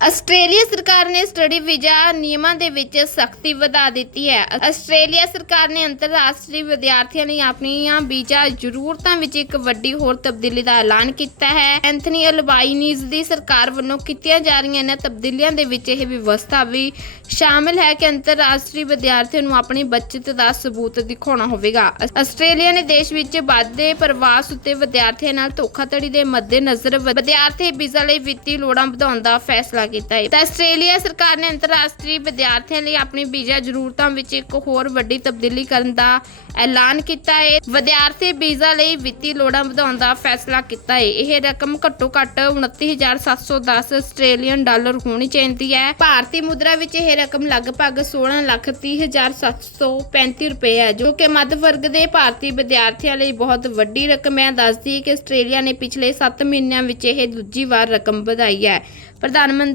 Australia ਸਰਕਾਰ ਨੇ study visa ਨਿਯਮਾਂ ਦੇ ਵਿੱਚ ਸਖਤੀ ਵਧਾ ਦਿੱਤੀ ਹੈ। ਆਸਟ੍ਰੇਲੀਆ ਸਰਕਾਰ ਨੇ ਅੰਤਰਰਾਸ਼ਟਰੀ ਵਿਦਿਆਰਥੀਆਂ ਲਈ ਆਪਣੀਆਂ ਵੀਜ਼ਾ ਜ਼ਰੂਰਤਾਂ ਵਿੱਚ ਇੱਕ ਵੱਡੀ ਹੋਰ ਤਬਦੀਲੀ ਦਾ ਐਲਾਨ ਕੀਤਾ ਹੈ। ਐਂਥਨੀ ਅਲਬਾਈਨੀਜ਼ ਦੀ ਸਰਕਾਰ ਵੱਲੋਂ ਕੀਤੀਆਂ ਜਾ ਰਹੀਆਂ ਇਹਨਾਂ ਤਬਦੀਲੀਆਂ ਦੇ ਵਿੱਚ ਇਹ ਵਿਵਸਥਾ ਵੀ ਸ਼ਾਮਿਲ ਹੈ ਕਿ ਅੰਤਰਰਾਸ਼ਟਰੀ ਵਿਦਿਆਰਥੀਆਂ ਨੂੰ ਆਪਣੀ ਬਚਤ ਦਾ ਸਬੂਤ ਦਿਖਾਉਣਾ ਹੋਵੇਗਾ। ਆਸਟ੍ਰੇਲੀਆ ਨੇ ਦੇਸ਼ ਵਿੱਚ ਵੱਧਦੇ ਪ੍ਰਵਾਸ ਉੱਤੇ ਵਿਦਿਆਰਥੀਆਂ ਨਾਲ ਧੋਖਾਧੜੀ ਦੇ ਮੱਦੇਨਜ਼ਰ ਵਿਦਿਆਰਥੀ ਵੀਜ਼ਾ ਲਈ ਵਿੱਤੀ ਲੋੜਾਂ ਵਧਾਉਣ ਦਾ ਫੈਸਲਾ ਕੀਤਾ ਹੈ। ਤਾਂ ਆਸਟ੍ਰੇਲੀਆ ਸਰਕਾਰ ਨੇ ਅੰਤਰਰਾਸ਼ਟਰੀ ਵਿਦਿਆਰਥੀਆਂ ਲਈ ਆਪਣੀ ਵੀਜ਼ਾ ਜ਼ਰੂਰਤਾਂ ਵਿੱਚ ਇੱਕ ਹੋਰ ਵੱਡੀ ਤਬਦੀਲੀ ਕਰਨ ਦਾ ਐਲਾਨ ਕੀਤਾ ਹੈ। ਵਿਦਿਆਰਥੀ ਵੀਜ਼ਾ ਲਈ ਵਿੱਤੀ ਲੋੜਾਂ ਵਧਾਉਣ ਦਾ ਫੈਸਲਾ ਕੀਤਾ ਹੈ। ਇਹ ਰਕਮ ਘੱਟੋ ਘੱਟ 29710 ਆਸਟ੍ਰੇਲੀਅਨ ਡਾਲਰ ਹੋਣੀ ਚਾਹੀਦੀ ਹੈ। ਭਾਰਤੀ ਮੁਦਰਾ ਵਿੱਚ ਇਹ ਰਕਮ ਲਗਭਗ 16 ਲੱਖ 30735 ਰੁਪਏ ਹੈ, ਜੋ ਕਿ ਮੱਧ ਵਰਗ ਦੇ ਭਾਰਤੀ ਵਿਦਿਆਰਥੀਆਂ ਲਈ ਬਹੁਤ ਵੱਡੀ ਰਕਮ ਹੈ। ਦੱਸਦੀ ਕਿ ਆਸਟ੍ਰੇਲੀਆ ਨੇ ਪਿਛਲੇ 7 ਮਹੀਨਿਆਂ ਵਿੱਚ ਇਹ ਦੂਜੀ ਵਾਰ ਰਕਮ ਵਧਾਈ ਹੈ। ਪ੍ਰਧਾਨ ਮੰਤਰੀ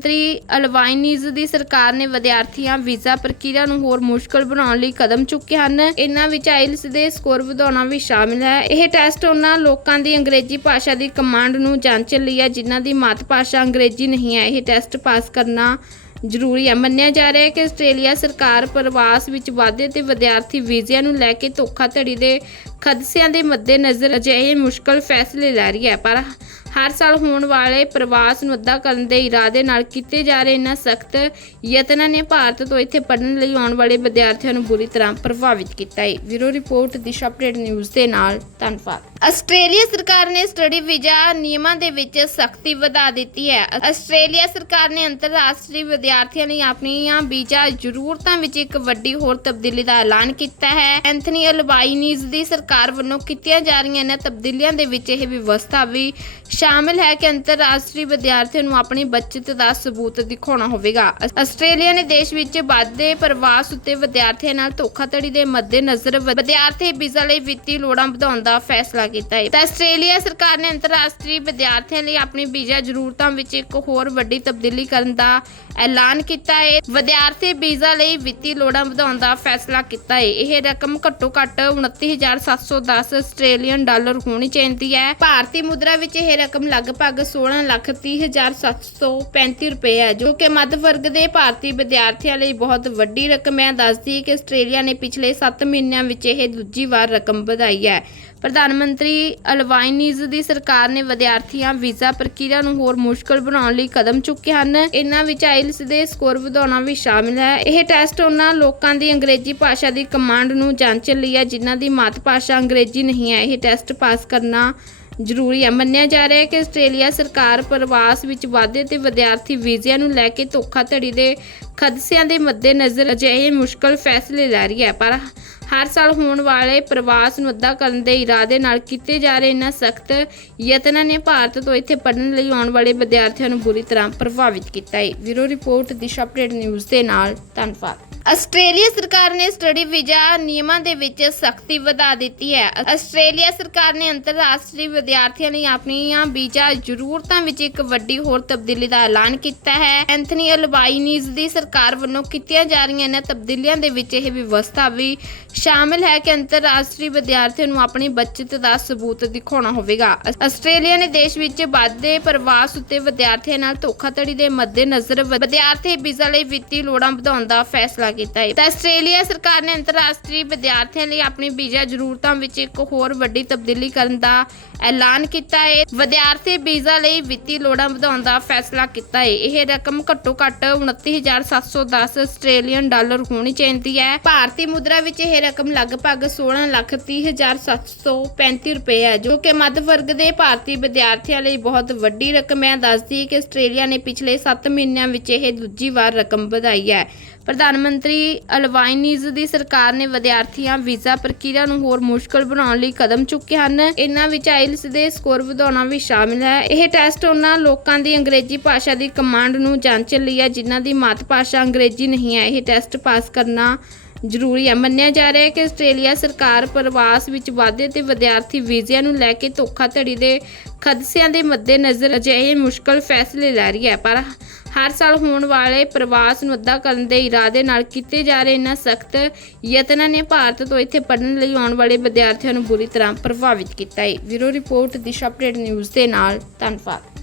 ਅਲਵਾਈਨੀਜ਼ ਦੀ ਸਰਕਾਰ ਨੇ ਵਿਦਿਆਰਥੀਆਂ ਵੀਜ਼ਾ ਪ੍ਰਕਿਰਿਆ ਨੂੰ ਹੋਰ ਮੁਸ਼ਕਲ ਬਣਾਉਣ ਲਈ ਕਦਮ ਚੁੱਕੇ ਹਨ। ਇਹਨਾਂ ਵਿੱਚ ਆਇਲਸ ਦੇ ਸਕੋਰ ਵਧਾਉਣਾ ਵੀ ਸ਼ਾਮਿਲ ਹੈ। ਇਹ ਟੈਸਟ ਉਹਨਾਂ ਲੋਕਾਂ ਦੀ ਅੰਗਰੇਜ਼ੀ ਭਾਸ਼ਾ ਦੀ ਕਮਾਂਡ ਨੂੰ ਜਾਂਚਣ ਲਈ ਹੈ, ਜਿਨ੍ਹਾਂ ਦੀ ਮਾਤ ਭਾਸ਼ਾ ਅੰਗਰੇਜ਼ੀ ਨਹੀਂ ਹੈ। ਇਹ ਟੈਸਟ ਪਾਸ ਕਰਨਾ ਜ਼ਰੂਰੀ ਹੈ। ਮੰਨਿਆ ਜਾ ਰਿਹਾ ਹੈ ਕਿ ਆਸਟ੍ਰੇਲੀਆ ਸਰਕਾਰ ਪ੍ਰਵਾਸ ਵਿੱਚ ਵਾਧੇ ਤੇ ਵਿਦਿਆਰਥੀ ਵੀਜ਼ਿਆਂ ਨੂੰ ਲੈ ਕੇ ਧੋਖਾਧੜੀ ਦੇ ਖਦਸ਼ਿਆਂ ਦੇ ਮੱਦੇਨਜ਼ਰ ਅਜਿਹੇ ਮੁਸ਼ਕਲ ਫੈਸਲੇ ਲੈ ਰਹੀ ਹੈ, ਪਰ ਹਰ ਸਾਲ ਹੋਣ ਵਾਲੇ ਪ੍ਰਵਾਸ ਨੂੰ ਅੱਧਾ ਕਰਨ ਦੇ ਇਰਾਦੇ ਨਾਲ ਕੀਤੇ ਜਾ ਰਹੇ ਇਹਨਾਂ ਸਖਤ ਯਤਨਾਂ ਨੇ ਭਾਰਤ ਤੋਂ ਇੱਥੇ ਪੜ੍ਹਨ ਲਈ ਆਉਣ ਵਾਲੇ ਵਿਦਿਆਰਥੀਆਂ ਨੂੰ ਬੁਰੀ ਤਰ੍ਹਾਂ ਪ੍ਰਭਾਵਿਤ ਕੀਤਾ ਹੈ। Bureau report Disha update news ਦੇ ਨਾਲ, ਧੰਨਵਾਦ। ਆਸਟ੍ਰੇਲੀਆ ਸਰਕਾਰ ਨੇ ਸਟੱਡੀ ਵੀਜ਼ਾ ਨਿਯਮਾਂ ਦੇ ਵਿੱਚ ਸਖਤੀ ਵਧਾ ਦਿੱਤੀ ਹੈ। ਆਸਟ੍ਰੇਲੀਆ ਸਰਕਾਰ ਨੇ ਅੰਤਰਰਾਸ਼ਟਰੀ ਵਿਦਿਆਰਥੀਆਂ ਲਈ ਆਪਣੀਆਂ ਵੀਜ਼ਾ ਜ਼ਰੂਰਤਾਂ ਵਿੱਚ ਇੱਕ ਵੱਡੀ ਹੋਰ ਤਬਦੀਲੀ ਦਾ ਐਲਾਨ ਕੀਤਾ ਹੈ। ਐਂਥਨੀ ਅਲਬਾਈਨੀਜ਼ ਦੀ ਸਰਕਾਰ ਵੱਲੋਂ ਕੀਤੀਆਂ ਜਾ ਰਹੀਆਂ ਇਹਨਾਂ ਤਬਦੀਲੀਆਂ ਦੇ ਵਿੱਚ ਇਹ ਵਿਵਸਥਾ ਵੀ ਸ਼ਾਮਿਲ ਹੈ ਕਿ ਅੰਤਰਰਾਸ਼ਟਰੀ ਵਿਦਿਆਰਥੀਆਂ ਨੂੰ ਆਪਣੀ ਬੱਚਤ ਦਾ ਸਬੂਤ ਦਿਖਾਉਣਾ ਹੋਵੇਗਾ। ਆਸਟ੍ਰੇਲੀਆ ਨੇ ਦੇਸ਼ ਵਿੱਚ ਵੱਧਦੇ ਪ੍ਰਵਾਸ ਉੱਤੇ ਵਿਦਿਆਰਥੀਆਂ ਨਾਲ ਧੋਖਾਧੜੀ ਦੇ ਮੱਦੇਨਜ਼ਰ ਵਿਦਿਆਰਥੀ ਵੀਜ਼ਾ ਲਈ ਵਿੱਤੀ ਲੋੜਾਂ ਵਧਾਉਣ ਦਾ ਫੈਸਲਾ ਕੀਤਾ ਹੈ। ਤਾਂ ਆਸਟ੍ਰੇਲੀਆ ਸਰਕਾਰ ਨੇ ਅੰਤਰਰਾਸ਼ਟਰੀ ਵਿਦਿਆਰਥੀਆਂ ਲਈ ਆਪਣੀ ਵੀਜ਼ਾ ਜ਼ਰੂਰਤਾਂ ਵਿੱਚ ਇੱਕ ਹੋਰ ਵੱਡੀ ਤਬਦੀਲੀ ਕਰਨ ਦਾ ਐਲਾਨ ਕੀਤਾ ਹੈ। ਵਿਦਿਆਰਥੀ ਵੀਜ਼ਾ ਲਈ ਵਿੱਤੀ ਲੋੜਾਂ ਵਧਾਉਣ ਦਾ ਫੈਸਲਾ ਕੀਤਾ ਹੈ। ਇਹ ਰਕਮ ਘੱਟੋ ਘੱਟ 29710 ਆਸਟ੍ਰੇਲੀਅਨ ਡਾਲਰ ਹੋਣੀ ਚਾਹੀਦੀ ਹੈ। ਭਾਰਤੀ ਮੁਦਰਾ ਵਿੱਚ ਇਹ ਰਕਮ ਲਗਭਗ 16 ਲੱਖ 30735 ਰੁਪਏ ਹੈ, ਜੋ ਕਿ ਮੱਧ ਵਰਗ ਦੇ ਭਾਰਤੀ ਵਿਦਿਆਰਥੀਆਂ ਲਈ ਬਹੁਤ ਵੱਡੀ ਰਕਮ ਹੈ। ਦੱਸਦੀ ਹੈ ਕਿ ਆਸਟ੍ਰੇਲੀਆ ਨੇ ਪਿਛਲੇ 7 ਮਹੀਨਿਆਂ ਵਿੱਚ ਇਹ ਦੂਜੀ ਵਾਰ ਰਕਮ ਵਧਾਈ ਹੈ। ਪ੍ਰਧਾਨ ਮੰਤਰੀ ਅਲਵਾਈਨੀਜ਼ ਦੀ ਸਰਕਾਰ ਨੇ ਵਿਦਿਆਰਥੀਆਂ ਵੀਜ਼ਾ ਪ੍ਰਕਿਰਿਆ ਨੂੰ ਹੋਰ ਮੁਸ਼ਕਲ ਬਣਾਉਣ ਲਈ ਕਦਮ ਚੁੱਕੇ ਹਨ। ਇਹਨਾਂ ਵਿੱਚ ਆਇਲਸ ਦੇ ਸਕੋਰ ਵਧਾਉਣਾ ਵੀ ਸ਼ਾਮਿਲ ਹੈ। ਇਹ ਟੈਸਟ ਉਹਨਾਂ ਲੋਕਾਂ ਦੀ ਅੰਗਰੇਜ਼ੀ ਭਾਸ਼ਾ ਦੀ ਕਮਾਂਡ ਨੂੰ ਜਾਂਚਣ ਲਈ ਹੈ, ਜਿਨ੍ਹਾਂ ਦੀ ਮਾਤ ਭਾਸ਼ਾ ਅੰਗਰੇਜ਼ੀ ਨਹੀਂ ਹੈ। ਇਹ ਟੈਸਟ ਪਾਸ ਕਰਨਾ ਜ਼ਰੂਰੀ ਹੈ। ਮੰਨਿਆ ਜਾ ਰਿਹਾ ਹੈ ਕਿ ਆਸਟ੍ਰੇਲੀਆ ਸਰਕਾਰ ਪ੍ਰਵਾਸ ਵਿੱਚ ਵਾਧੇ ਤੇ ਵਿਦਿਆਰਥੀ ਵੀਜ਼ਿਆਂ ਨੂੰ ਲੈ ਕੇ ਧੋਖਾਧੜੀ ਦੇ ਖਦਸ਼ਿਆਂ ਦੇ ਮੱਦੇਨਜ਼ਰ ਅਜਿਹੇ ਮੁਸ਼ਕਲ ਫੈਸਲੇ ਲੈ ਰਹੀ ਹੈ, ਪਰ ਹਰ ਸਾਲ ਹੋਣ ਵਾਲੇ ਪ੍ਰਵਾਸ ਨੂੰ ਅੱਧਾ ਕਰਨ ਦੇ ਇਰਾਦੇ ਨਾਲ ਕੀਤੇ ਜਾ ਰਹੇ ਇਹਨਾਂ ਸਖਤ ਯਤਨਾਂ ਨੇ ਭਾਰਤ ਤੋਂ ਇੱਥੇ ਪੜ੍ਹਨ ਲਈ ਆਉਣ ਵਾਲੇ ਵਿਦਿਆਰਥੀਆਂ ਨੂੰ ਬੁਰੀ ਤਰ੍ਹਾਂ ਪ੍ਰਭਾਵਿਤ ਕੀਤਾ ਹੈ। Bureau report, Disha update news ਦੇ ਨਾਲ ਧੰਨਵਾਦ। ਆਸਟ੍ਰੇਲੀਆ ਸਰਕਾਰ ਨੇ ਸਟੱਡੀ ਵੀਜ਼ਾ ਨਿਯਮਾਂ ਦੇ ਵਿੱਚ ਸਖਤੀ ਵਧਾ ਦਿੱਤੀ ਹੈ। ਆਸਟ੍ਰੇਲੀਆ ਸਰਕਾਰ ਨੇ ਅੰਤਰਰਾਸ਼ਟਰੀ ਵਿਦਿਆਰਥੀਆਂ ਲਈ ਆਪਣੀਆਂ ਵੀਜ਼ਾ ਜ਼ਰੂਰਤਾਂ ਵਿੱਚ ਇੱਕ ਵੱਡੀ ਹੋਰ ਤਬਦੀਲੀ ਦਾ ਐਲਾਨ ਕੀਤਾ ਹੈ। ਐਂਥਨੀ ਅਲਬਾਈਨੀਜ਼ ਦੀ ਸਰਕਾਰ ਵੱਲੋਂ ਕੀਤੀਆਂ ਜਾ ਰਹੀਆਂ ਇਹਨਾਂ ਤਬਦੀਲੀਆਂ ਦੇ ਵਿੱਚ ਇਹ ਵਿਵਸਥਾ ਵੀ ਸ਼ਾਮਿਲ ਹੈ ਕਿ ਅੰਤਰਰਾਸ਼ਟਰੀ ਵਿਦਿਆਰਥੀਆਂ ਨੂੰ ਆਪਣੀ ਬਚਤ ਦਾ ਸਬੂਤ ਦਿਖਾਉਣਾ ਹੋਵੇਗਾ। ਆਸਟ੍ਰੇਲੀਆ ਨੇ ਦੇਸ਼ ਵਿੱਚ ਵੱਧਦੇ ਪ੍ਰਵਾਸ ਉੱਤੇ ਵਿਦਿਆਰਥੀਆਂ ਨਾਲ ਧੋਖਾਧੜੀ ਦੇ ਮੱਦੇਨਜ਼ਰ ਵਿਦਿਆਰਥੀ ਵੀਜ਼ਾ ਲਈ ਵਿੱਤੀ ਲੋੜਾਂ ਵਧਾਉਣ ਦਾ ਫੈਸਲਾ ਕੀਤਾ ਹੈ। ਤਾਂ ਆਸਟ੍ਰੇਲੀਆ ਸਰਕਾਰ ਨੇ ਅੰਤਰਰਾਸ਼ਟਰੀ ਵਿਦਿਆਰਥੀਆਂ ਲਈ ਆਪਣੀ ਵੀਜ਼ਾ ਜ਼ਰੂਰਤਾਂ ਵਿੱਚ ਇੱਕ ਹੋਰ ਵੱਡੀ ਤਬਦੀਲੀ ਕਰਨ ਦਾ ਐਲਾਨ ਕੀਤਾ ਹੈ। ਵਿਦਿਆਰਥੀ ਵੀਜ਼ਾ ਲਈ ਵਿੱਤੀ ਲੋੜਾਂ ਵਧਾਉਣ ਦਾ ਫੈਸਲਾ ਕੀਤਾ ਹੈ। ਇਹ ਰਕਮ ਘੱਟੋ ਘੱਟ 29710 ਆਸਟ੍ਰੇਲੀਅਨ ਡਾਲਰ ਹੋਣੀ ਚਾਹੀਦੀ ਹੈ। ਭਾਰਤੀ ਮੁਦਰਾ ਵਿੱਚ ਇਹ ਰਕਮ ਲਗਭਗ 16 ਲੱਖ 30735 ਰੁਪਏ ਹੈ, ਜੋ ਕਿ ਮੱਧ ਵਰਗ ਦੇ ਭਾਰਤੀ ਵਿਦਿਆਰਥੀਆਂ ਲਈ ਬਹੁਤ ਵੱਡੀ ਰਕਮ ਹੈ। ਦੱਸਦੀ ਕਿ ਆਸਟ੍ਰੇਲੀਆ ਨੇ ਪਿਛਲੇ 7 ਮਹੀਨਿਆਂ ਵਿੱਚ ਇਹ ਦੂਜੀ ਵਾਰ ਰਕਮ ਵਧਾਈ ਹੈ। ਪ੍ਰਧਾਨ ਮੰਤਰੀ ਅਲਵਾਈਨੀਜ਼ ਦੀ ਸਰਕਾਰ ਨੇ ਵਿਦਿਆਰਥੀਆਂ ਵੀਜ਼ਾ ਪ੍ਰਕਿਰਿਆ ਨੂੰ ਹੋਰ ਮੁਸ਼ਕਲ ਬਣਾਉਣ ਲਈ ਕਦਮ ਚੁੱਕੇ ਹਨ। ਇਹਨਾਂ ਵਿੱਚ ਆਇਲਸ ਦੇ ਸਕੋਰ ਵਧਾਉਣਾ ਵੀ ਸ਼ਾਮਿਲ ਹੈ। ਇਹ ਟੈਸਟ ਉਹਨਾਂ ਲੋਕਾਂ ਦੀ ਅੰਗਰੇਜ਼ੀ ਭਾਸ਼ਾ ਦੀ ਕਮਾਂਡ ਨੂੰ ਜਾਂਚਣ ਲਈ ਹੈ, ਜਿਨ੍ਹਾਂ ਦੀ ਮਾਤ ਭਾਸ਼ਾ ਅੰਗਰੇਜ਼ੀ ਨਹੀਂ ਹੈ। ਇਹ ਟੈਸਟ ਪਾਸ ਕਰਨਾ ਜ਼ਰੂਰੀ ਹੈ। ਮੰਨਿਆ ਜਾ ਰਿਹਾ ਹੈ ਕਿ ਆਸਟ੍ਰੇਲੀਆ ਸਰਕਾਰ ਪ੍ਰਵਾਸ ਵਿੱਚ ਵਾਧੇ ਤੇ ਵਿਦਿਆਰਥੀ ਵੀਜ਼ਿਆਂ ਨੂੰ ਲੈ ਕੇ ਧੋਖਾਧੜੀ ਦੇ ਖਦਸ਼ਿਆਂ ਦੇ ਮੱਦੇਨਜ਼ਰ ਅਜਿਹੇ ਮੁਸ਼ਕਲ ਫੈਸਲੇ ਲੈ ਰਹੀ ਹੈ, ਪਰ ਹਰ ਸਾਲ ਹੋਣ ਵਾਲੇ ਪ੍ਰਵਾਸ ਨੂੰ ਅੱਧਾ ਕਰਨ ਦੇ ਇਰਾਦੇ ਨਾਲ ਕੀਤੇ ਜਾ ਰਹੇ ਇਹਨਾਂ ਸਖਤ ਯਤਨਾਂ ਨੇ ਭਾਰਤ ਤੋਂ ਇੱਥੇ ਪੜ੍ਹਨ ਲਈ ਆਉਣ ਵਾਲੇ ਵਿਦਿਆਰਥੀਆਂ ਨੂੰ ਬੁਰੀ ਤਰ੍ਹਾਂ ਪ੍ਰਭਾਵਿਤ ਕੀਤਾ ਹੈ। Bureau report Disha update news ਦੇ ਨਾਲ, ਧੰਨਵਾਦ।